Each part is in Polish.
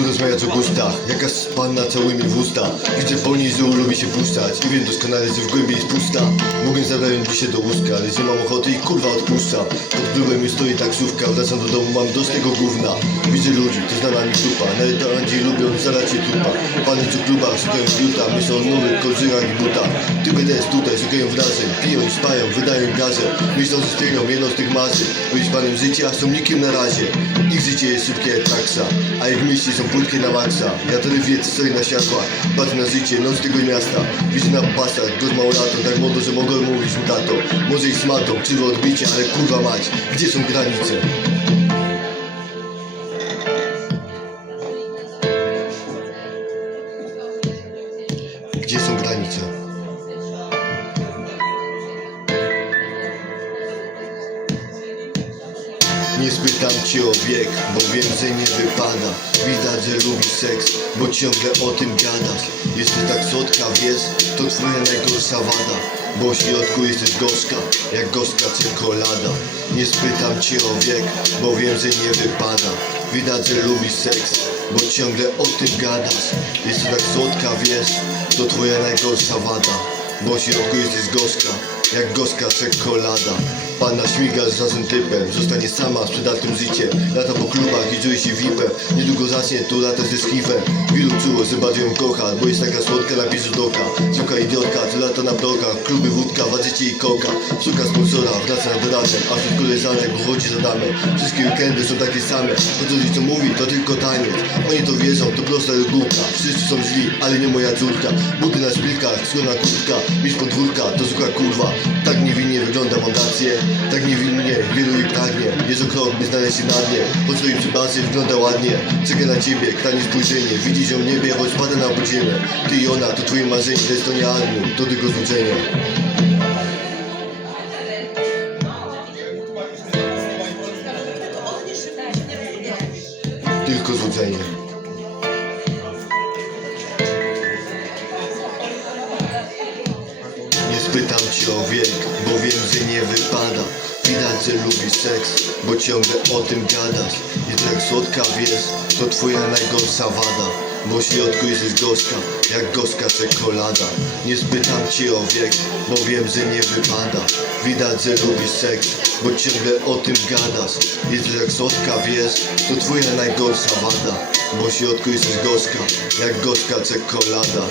o gustach Jaka panna całymi w usta. Widzę po niej, że lubi się puszczać. I wiem doskonale, że w głębi jest pusta. Mogę zabrać się do łóżka Ale że mam ochoty i kurwa odpuszczam. Pod klubem już stoi taksówka. Wracam do domu, mam dość tego gówna. Widzę ludzi, to znana mi grupa Nawet Andzi lubią zalać się tupa. Pany co kluba, szukają fiuta. Myślą o nowych kołdrzynach i butach Tylko teraz tutaj szukają wrażeń. Piją i spają, wydają gazę Myślą, że spełnią jedno z tych marzeń Być panem życia, są nikim na razie. Ich życie jest szybkie jak taksa. A ich myśli są płytkie na maksa. Ja tyle wiedz, stoję na siatłach Patrzę na życie, noc tego miasta. Widzę na pasach, go z małolatą Tak młodo, że mogę mówić mu tato. Może i smatą, krzywo odbicie, ale kurwa mać. Gdzie są granice? Gdzie są granice? Nie spytam cię o wiek, bo że nie wypada. Widać, że lubisz seks, bo ciągle o tym gadasz. Jeśli tak słodka wiesz, to twoja najgorsza wada. Bo w środku jesteś gorzka, jak gorzka czekolada. Nie spytam cię o wiek, bo że nie wypada. Widać, że lubisz seks, bo ciągle o tym gadasz. Jeśli tak słodka wiesz, to twoja najgorsza wada. Bo w środku jesteś gorzka, jak gorzka czekolada. Panna śmiga z razem typem Zostanie sama z przydatnym życiem Lata po klubach i czuje się vipem Niedługo zacznie tu latać ze skifem Wielu czuło, że bardzo ją kocha Bo jest taka słodka, napisze do oka. Suka idiotka, co lata na blokach. Kluby, wódka, ważycie i koka. Suka sponsora, wraca nad ranem A wśród koleżanek uchodzi za damę. Wszystkie weekendy są takie same. To co mówi, to tylko taniec. Oni to wierzą, to prosta regułka Wszyscy są źli, ale nie moja córka. Buty na szpilkach, skórna kurtka. Miś podwórka, to zwykła kurwa Tak niewinnie wygląda mam rację. Tak niewinnie, wielu jej pragnie. Jest okropny, znaleźć się na dnie Po swojej przybacy wygląda ładnie. Czeka na ciebie, tanie spojrzenie. Widzisz ją w niebie, choć spada na podziemie. Ty i ona, to twoje marzenie. Lecz to nie album, to tylko znudzenie. Tylko złudzenie Nie spytam cię o wiek, bo wiem, że nie wypada. Widać, że lubisz seks, bo ciągle o tym gadasz. I tak słodka wiesz, to twoja najgorsza wada Bo środku jesteś gorzka, jak gorzka czekolada. Nie spytam cię o wiek, bo wiem, że nie wypada. Widać, że lubisz seks, bo ciągle o tym gadasz. Jest słodka wiesz, to twoja najgorsza wada. Bo środku jesteś gorzka, jak gorzka czekolada.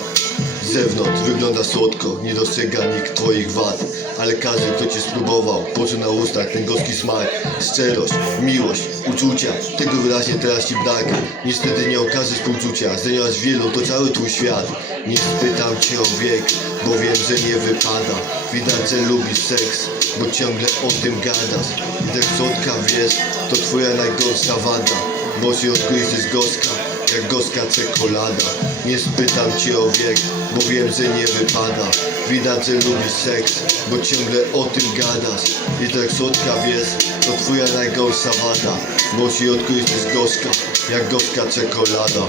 Z zewnątrz wygląda słodko, nie dostrzega nikt twoich wad Ale każdy, kto cię spróbował, poczuł na ustach ten gorzki smak. Szczerość, miłość, uczucia, tego wyraźnie teraz ci brak. Niestety nie okaże współczucia, zraniasz wielu, to cały twój świat. Nie spytam cię o wiek, bo wiem, że nie wypada. Widać, że lubisz seks, bo ciągle o tym gadasz. I tak słodka wiesz, to twoja najgorsza wada. Bo środku jesteś gorzka, jak gorzka czekolada. Nie spytam cię o wiek, bo wiem, że nie wypada. Widać, że lubisz seks, bo ciągle o tym gadasz. I tak słodka wiesz, to twoja najgorsza wada. Bo w środku jesteś gorzka, jak gorzka czekolada